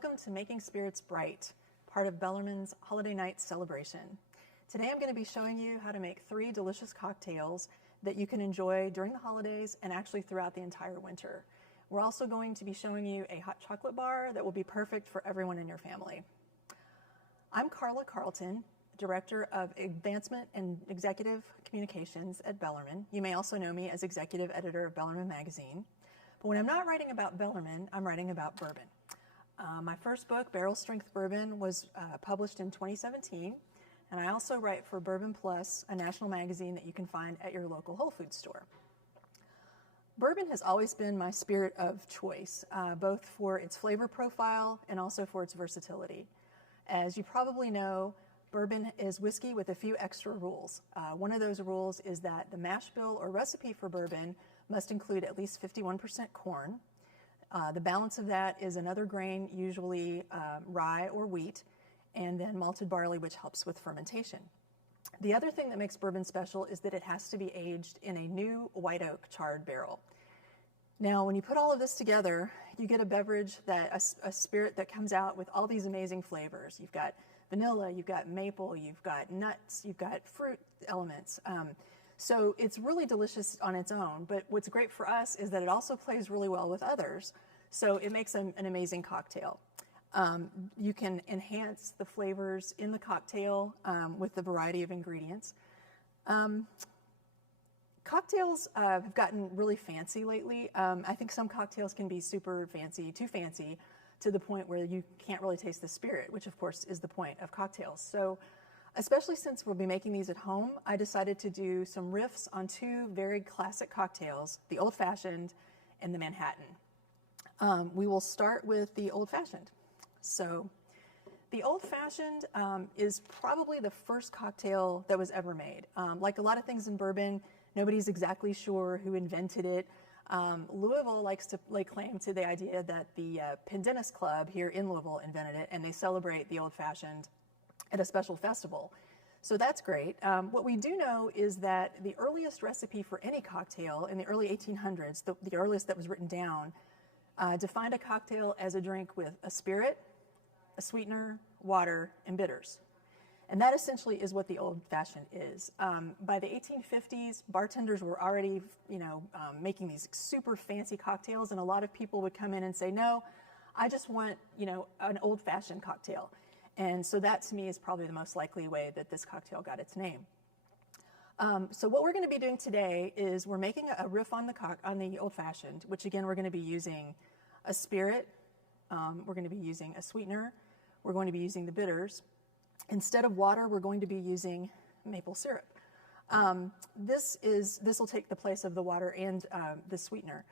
welcome to Making Spirits Bright, part of Bellarmine's Holiday Night celebration. Today I'm going to be showing you how to make 3 delicious cocktails that you can enjoy during the holidays and actually throughout the entire winter. We're also going to be showing you a hot chocolate bar that will be perfect for everyone in your family. I'm Carla Carlton, Director of Advancement and Executive Communications at Bellarmine. You may also know me as Executive Editor of Bellarmine Magazine. But when I'm not writing about Bellarmine, I'm writing about bourbon. My first book, Barrel Strength Bourbon, was published in 2017, and I also write for Bourbon Plus, a national magazine that you can find at your local Whole Foods store. Bourbon has always been my spirit of choice, both for its flavor profile and also for its versatility. As you probably know, bourbon is whiskey with a few extra rules. One of those rules is that the mash bill or recipe for bourbon must include at least 51% corn. The balance of that is another grain, usually rye or wheat, and then malted barley, which helps with fermentation. The other thing that makes bourbon special is that it has to be aged in a new white oak charred barrel. Now, when you put all of this together, you get a beverage, a spirit that comes out with all these amazing flavors. You've got vanilla, you've got maple, you've got nuts, you've got fruit elements. So it's really delicious on its own, but what's great for us is that it also plays really well with others, so it makes an amazing cocktail. You can enhance the flavors in the cocktail with the variety of ingredients. Cocktails have gotten really fancy lately. I think some cocktails can be super fancy, too fancy, to the point where you can't really taste the spirit, which of course is the point of cocktails. So, especially since we'll be making these at home, I decided to do some riffs on 2 very classic cocktails, the Old Fashioned and the Manhattan. We will start with the Old Fashioned. So the Old Fashioned is probably the first cocktail that was ever made. Like a lot of things in bourbon, nobody's exactly sure who invented it. Louisville likes to lay claim to the idea that the Pendennis Club here in Louisville invented it, and they celebrate the Old Fashioned at a special festival. So that's great. What we do know is that the earliest recipe for any cocktail in the early 1800s, the earliest that was written down, defined a cocktail as a drink with a spirit, a sweetener, water, and bitters. And that essentially is what the Old Fashioned is. By the 1850s, bartenders were already, making these super fancy cocktails, and a lot of people would come in and say, no, I just want, an Old Fashioned cocktail. And so that, to me, is probably the most likely way that this cocktail got its name. So what we're going to be doing today is we're making a riff on the Old Fashioned, which again, we're going to be using a spirit, we're going to be using a sweetener, we're going to be using the bitters. Instead of water, we're going to be using maple syrup. This will take the place of the water and the sweetener.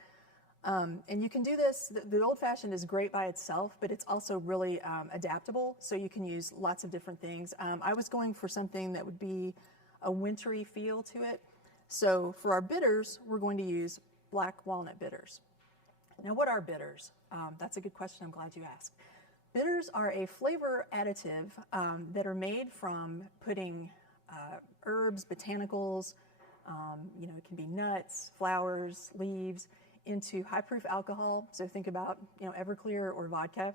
And you can do this, the Old Fashioned is great by itself, but it's also really adaptable, so you can use lots of different things. I was going for something that would be a wintry feel to it. So for our bitters, we're going to use black walnut bitters. Now, what are bitters? That's a good question, I'm glad you asked. Bitters are a flavor additive that are made from putting herbs, botanicals, it can be nuts, flowers, leaves, into high-proof alcohol, so think about Everclear or vodka,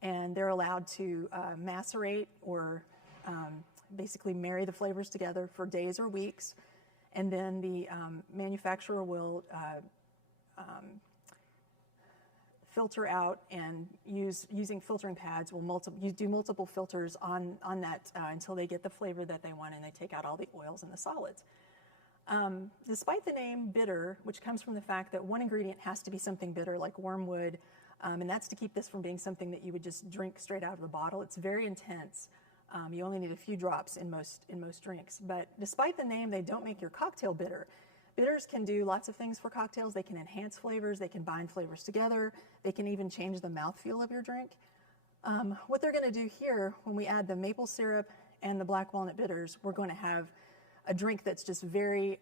and they're allowed to macerate or basically marry the flavors together for days or weeks, and then the manufacturer will filter out and using filtering pads will do multiple filters on that until they get the flavor that they want, and they take out all the oils and the solids. Despite the name bitter, which comes from the fact that one ingredient has to be something bitter like wormwood, and that's to keep this from being something that you would just drink straight out of the bottle. It's very intense. You only need a few drops in most drinks. But despite the name, they don't make your cocktail bitter. Bitters can do lots of things for cocktails. They can enhance flavors. They can bind flavors together. They can even change the mouthfeel of your drink. What they're going to do here, when we add the maple syrup and the black walnut bitters, we're going to have a drink that's just very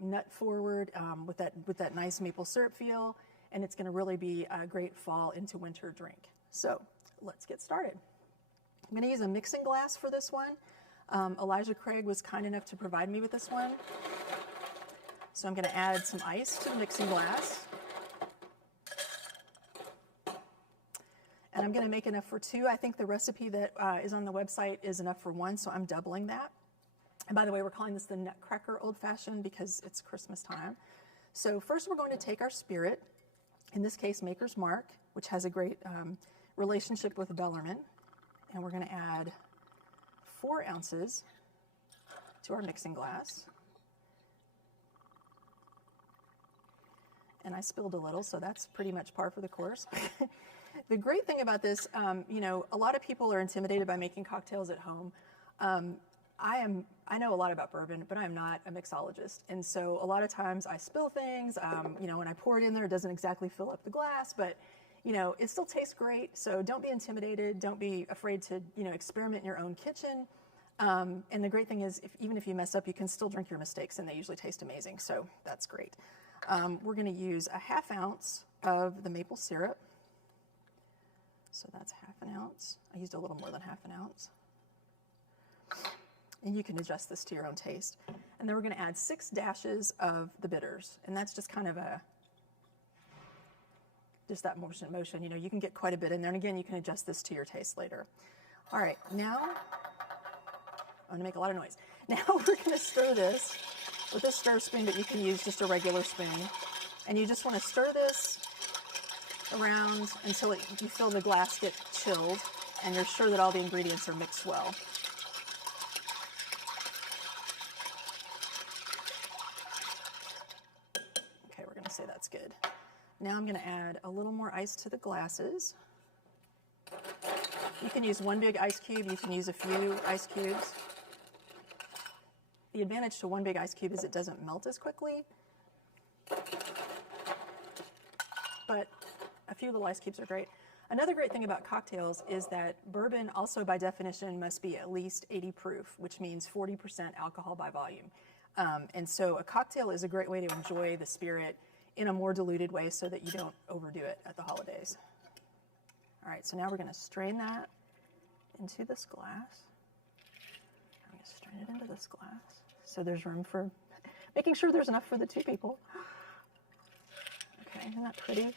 nut forward with that nice maple syrup feel, and it's going to really be a great fall into winter drink. So let's get started. I'm going to use a mixing glass for this one. Elijah Craig was kind enough to provide me with this one. So I'm going to add some ice to the mixing glass. And I'm going to make enough for 2. I think the recipe that is on the website is enough for 1, so I'm doubling that. And by the way, we're calling this the Nutcracker Old Fashioned because it's Christmas time. So first we're going to take our spirit, in this case Maker's Mark, which has a great relationship with Bellarmine, and we're going to add 4 ounces to our mixing glass. And I spilled a little, so that's pretty much par for the course. The great thing about this, you know, a lot of people are intimidated by making cocktails at home. I know a lot about bourbon, but I'm not a mixologist. And so a lot of times I spill things, you know, when I pour it in there, it doesn't exactly fill up the glass, but, you know, it still tastes great. So don't be intimidated. Don't be afraid to, you know, experiment in your own kitchen. And the great thing is, even if you mess up, you can still drink your mistakes, and they usually taste amazing. So that's great. We're going to use a 1/2 ounce of the maple syrup. So that's 1/2 ounce. I used a little more than 1/2 ounce. And you can adjust this to your own taste. And then we're going to add 6 dashes of the bitters. And that's just kind of just that motion. You know, you can get quite a bit in there. And again, you can adjust this to your taste later. All right, now, I'm going to make a lot of noise. Now we're going to stir this with a stir spoon, but you can use just a regular spoon. And you just want to stir this around until you feel the glass get chilled and you're sure that all the ingredients are mixed well. Okay, we're going to say that's good. Now I'm going to add a little more ice to the glasses. You can use 1 big ice cube. You can use a few ice cubes. The advantage to 1 big ice cube is it doesn't melt as quickly, but a few little ice cubes are great. Another great thing about cocktails is that bourbon also by definition must be at least 80 proof, which means 40% alcohol by volume. And so a cocktail is a great way to enjoy the spirit in a more diluted way so that you don't overdo it at the holidays. All right, so now we're going to strain that into this glass. I'm going to strain it into this glass. So there's room for making sure there's enough for the 2 people. Okay, isn't that pretty?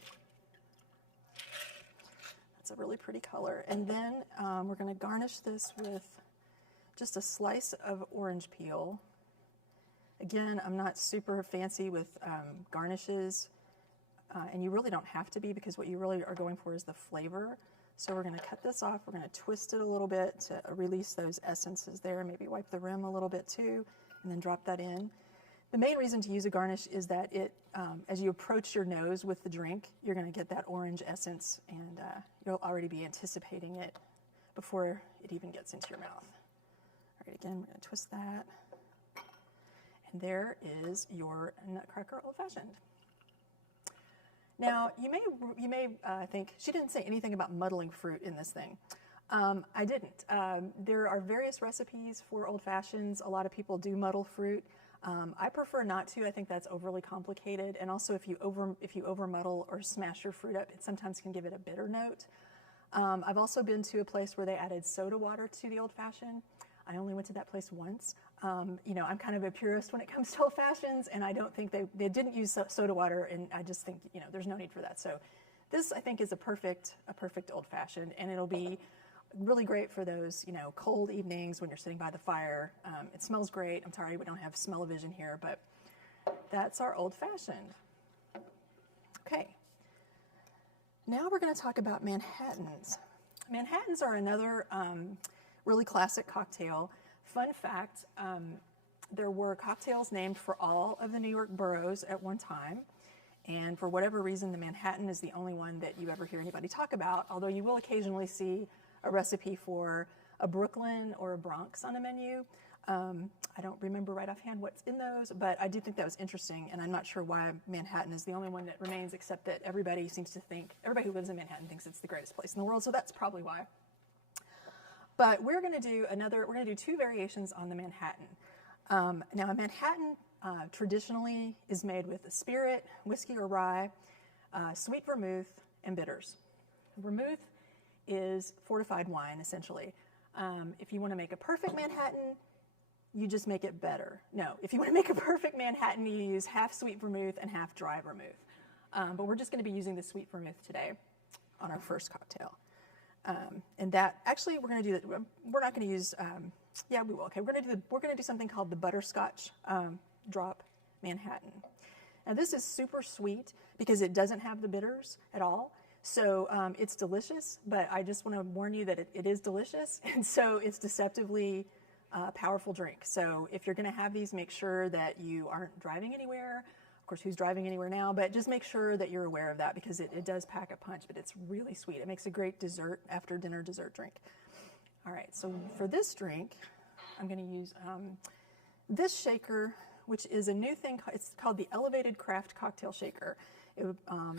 That's a really pretty color. And then we're going to garnish this with just a slice of orange peel. Again, I'm not super fancy with garnishes, and you really don't have to be because what you really are going for is the flavor. So we're going to cut this off. We're going to twist it a little bit to release those essences there. Maybe wipe the rim a little bit too, and then drop that in. The main reason to use a garnish is that it, as you approach your nose with the drink, you're going to get that orange essence, and you'll already be anticipating it before it even gets into your mouth. All right, again, we're going to twist that. And there is your Nutcracker Old Fashioned. Now, you may think, she didn't say anything about muddling fruit in this thing. I didn't. There are various recipes for Old Fashions. A lot of people do muddle fruit. I prefer not to. I think that's overly complicated. And also, if you over muddle or smash your fruit up, it sometimes can give it a bitter note. I've also been to a place where they added soda water to the Old Fashioned. I only went to that place once. You know, I'm kind of a purist when it comes to Old Fashions, and I don't think they didn't use soda water, and I just think, you know, there's no need for that. So this, I think, is a perfect Old Fashioned, and it'll be really great for those, you know, cold evenings when you're sitting by the fire. It smells great. I'm sorry we don't have smell-o-vision here, but that's our Old Fashioned. Okay. Now we're going to talk about Manhattans. Manhattans are another really classic cocktail. Fun fact, there were cocktails named for all of the New York boroughs at one time. And for whatever reason, the Manhattan is the only one that you ever hear anybody talk about, although you will occasionally see a recipe for a Brooklyn or a Bronx on a menu. I don't remember right offhand what's in those, but I do think that was interesting, and I'm not sure why Manhattan is the only one that remains, except that everybody who lives in Manhattan thinks it's the greatest place in the world, so that's probably why. But we're going to do 2 variations on the Manhattan. Now, a Manhattan traditionally is made with a spirit, whiskey or rye, sweet vermouth, and bitters. Vermouth is fortified wine, essentially. If you want to make a perfect Manhattan, you just make it better. No, if you want to make a perfect Manhattan, you use half sweet vermouth and half dry vermouth. But we're just going to be using the sweet vermouth today on our first cocktail. And that, actually, we're going to do that. We're not going to use, yeah, we will. Okay, we're going to do something called the Butterscotch Drop Manhattan. Now this is super sweet because it doesn't have the bitters at all. So it's delicious, but I just want to warn you that it is delicious. And so it's deceptively powerful drink. So if you're going to have these, make sure that you aren't driving anywhere. Of course, who's driving anywhere now? But just make sure that you're aware of that because it does pack a punch, but it's really sweet. It makes a great dessert, after dinner dessert drink. All right, so for this drink, I'm going to use this shaker, which is a new thing. It's called the Elevated Craft Cocktail Shaker.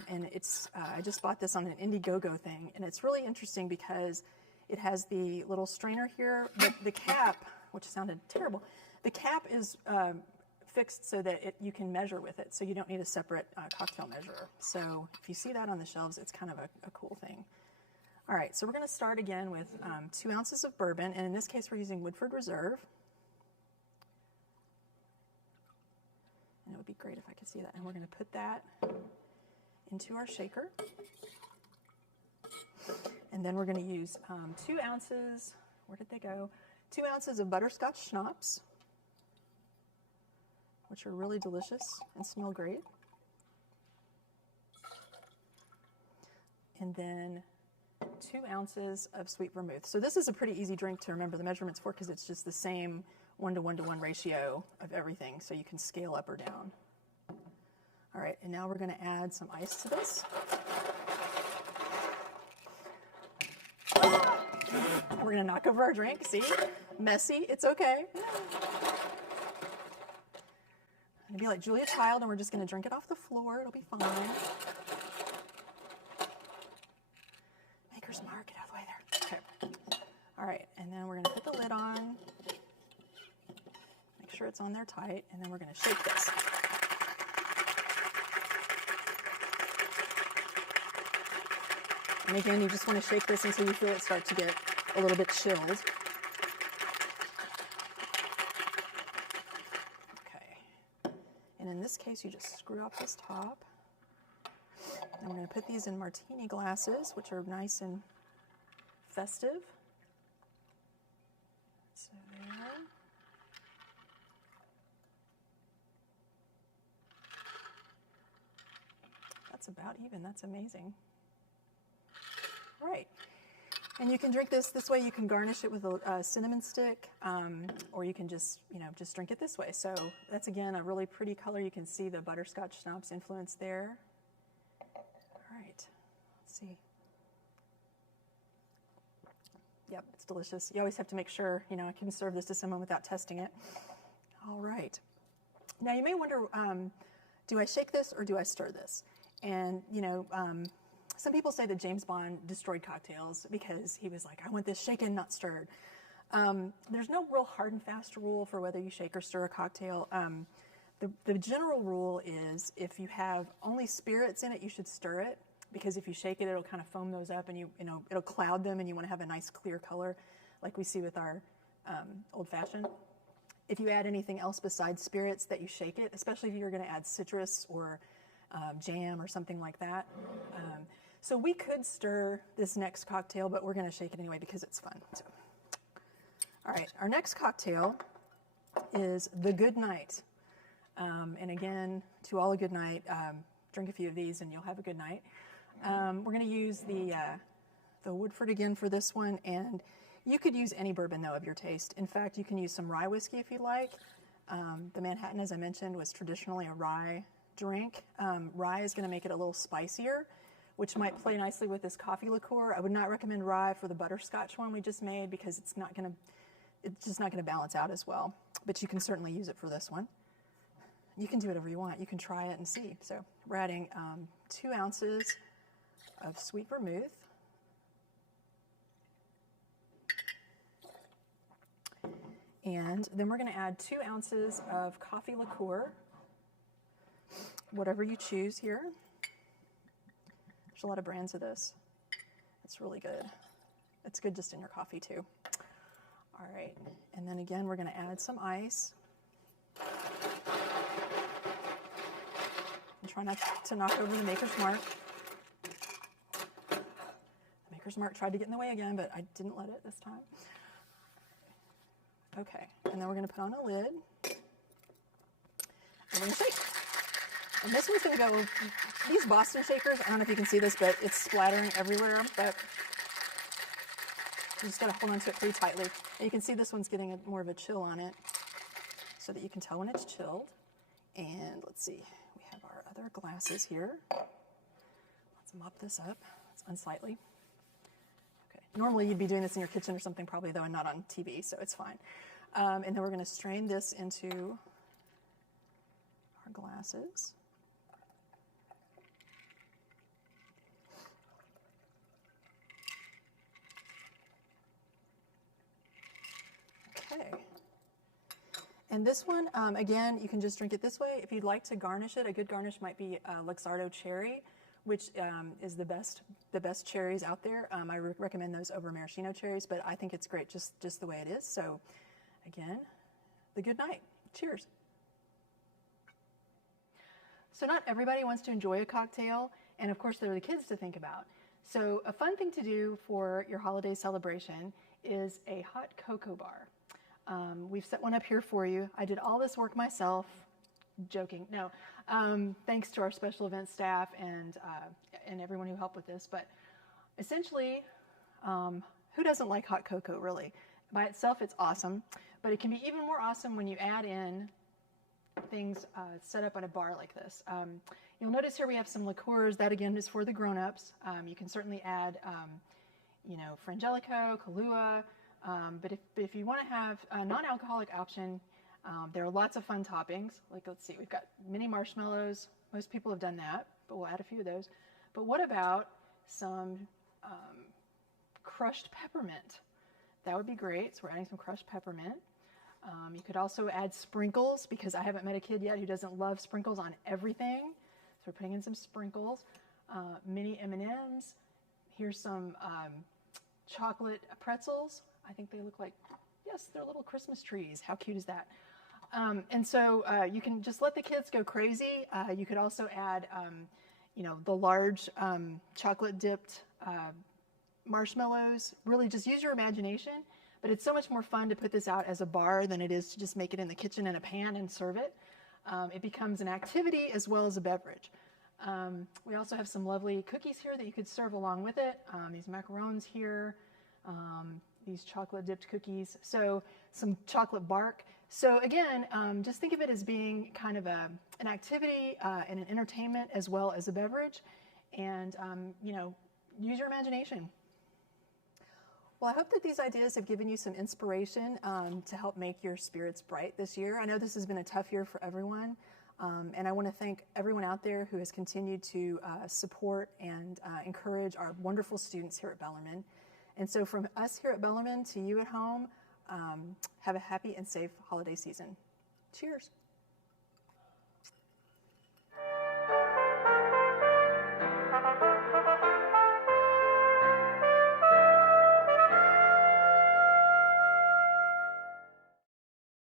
And it's I just bought this on an Indiegogo thing, and it's really interesting because it has the little strainer here, but the cap, which sounded terrible, the cap is fixed so that you can measure with it, so you don't need a separate cocktail measurer. So if you see that on the shelves, it's kind of a cool thing. All right, so we're going to start again with 2 ounces of bourbon, and in this case we're using Woodford Reserve. And it would be great if I could see that. And we're going to put that into our shaker. And then we're going to use 2 ounces, where did they go? 2 ounces of butterscotch schnapps, which are really delicious and smell great. And then 2 ounces of sweet vermouth. So this is a pretty easy drink to remember the measurements for because it's just the same 1-to-1-to-1 ratio of everything, so you can scale up or down. All right, and now we're going to add some ice to this. We're going to knock over our drink. See? Messy. It's okay. I'm going to be like Julia Child, and we're just going to drink it off the floor. It'll be fine. Maker's Mark. Get out of the way there. Okay. All right, and then we're going to put the lid on. Make sure it's on there tight, and then we're going to shake this. And again, you just want to shake this until you feel it start to get a little bit chilled. Okay. And in this case, you just screw out this top. And we're going to put these in martini glasses, which are nice and festive. So there. That's about even. That's amazing. All right. And you can drink this way. You can garnish it with a cinnamon stick, or you can just drink it this way. So that's, again, a really pretty color. You can see the butterscotch schnapps influence there. All right. Let's see. Yep, it's delicious. You always have to make sure, I can serve this to someone without testing it. All right. Now you may wonder, do I shake this or do I stir this? And, some people say that James Bond destroyed cocktails because he was like, I want this shaken, not stirred. There's no real hard and fast rule for whether you shake or stir a cocktail. The general rule is if you have only spirits in it, you should stir it, because if you shake it, it'll kind of foam those up, and it'll cloud them, and you want to have a nice clear color like we see with our old fashioned. If you add anything else besides spirits that you shake it, especially if you're going to add citrus or jam or something like that. So we could stir this next cocktail, but we're going to shake it anyway because it's fun. So. All right, our next cocktail is the Good Night. And again, to all a good night, drink a few of these and you'll have a good night. We're going to use the Woodford again for this one, and you could use any bourbon, though, of your taste. In fact, you can use some rye whiskey if you'd like. The Manhattan, as I mentioned, was traditionally a rye drink. Rye is going to make it a little spicier, which might play nicely with this coffee liqueur. I would not recommend rye for the butterscotch one we just made because it's just not going to balance out as well. But you can certainly use it for this one. You can do whatever you want. You can try it and see. So we're adding 2 ounces of sweet vermouth. And then we're going to add 2 ounces of coffee liqueur, whatever you choose here. There's a lot of brands of this. It's really good. It's good just in your coffee too. All right, and then again, we're going to add some ice. And try not to knock over the Maker's Mark. The Baker's mark tried to get in the way again, but I didn't let it this time. Okay, and then we're going to put on a lid. And we're going to shake. And this one's going to go, these Boston shakers, I don't know if you can see this, but it's splattering everywhere, but you just got to hold on to it pretty tightly. And you can see this one's getting more of a chill on it so that you can tell when it's chilled. And let's see, we have our other glasses here. Let's mop this up. It's unsightly. Okay. Normally you'd be doing this in your kitchen or something probably, though, and not on TV, so it's fine. And then we're going to strain this into our glasses. Okay. And this one, again, you can just drink it this way. If you'd like to garnish it, a good garnish might be Luxardo cherry, which is the best cherries out there. I recommend those over maraschino cherries, but I think it's great just the way it is. So, again, the good night. Cheers. So not everybody wants to enjoy a cocktail, and of course there are the kids to think about. So a fun thing to do for your holiday celebration is a hot cocoa bar. We've set one up here for you. I did all this work myself. Joking. No. Thanks to our special events staff and everyone who helped with this. But essentially, who doesn't like hot cocoa, really? By itself, it's awesome. But it can be even more awesome when you add in things set up on a bar like this. You'll notice here we have some liqueurs. That, again, is for the grown-ups. You can certainly add, Frangelico, Kahlua. But if you want to have a non-alcoholic option, there are lots of fun toppings. Like, let's see, we've got mini marshmallows. Most people have done that, but we'll add a few of those. But what about some crushed peppermint? That would be great. So we're adding some crushed peppermint. You could also add sprinkles, because I haven't met a kid yet who doesn't love sprinkles on everything. So we're putting in some sprinkles. Mini M&Ms. Here's some chocolate pretzels. I think they look like, yes, they're little Christmas trees. How cute is that? And so you can just let the kids go crazy. You could also add, the large chocolate-dipped marshmallows. Really just use your imagination. But it's so much more fun to put this out as a bar than it is to just make it in the kitchen in a pan and serve it. It becomes an activity as well as a beverage. We also have some lovely cookies here that you could serve along with it. These macarons here. These chocolate-dipped cookies, so some chocolate bark. So again, just think of it as being kind of an activity and an entertainment as well as a beverage, and use your imagination. Well, I hope that these ideas have given you some inspiration to help make your spirits bright this year. I know this has been a tough year for everyone, and I want to thank everyone out there who has continued to support and encourage our wonderful students here at Bellarmine. And so from us here at Bellarmine to you at home, have a happy and safe holiday season. Cheers.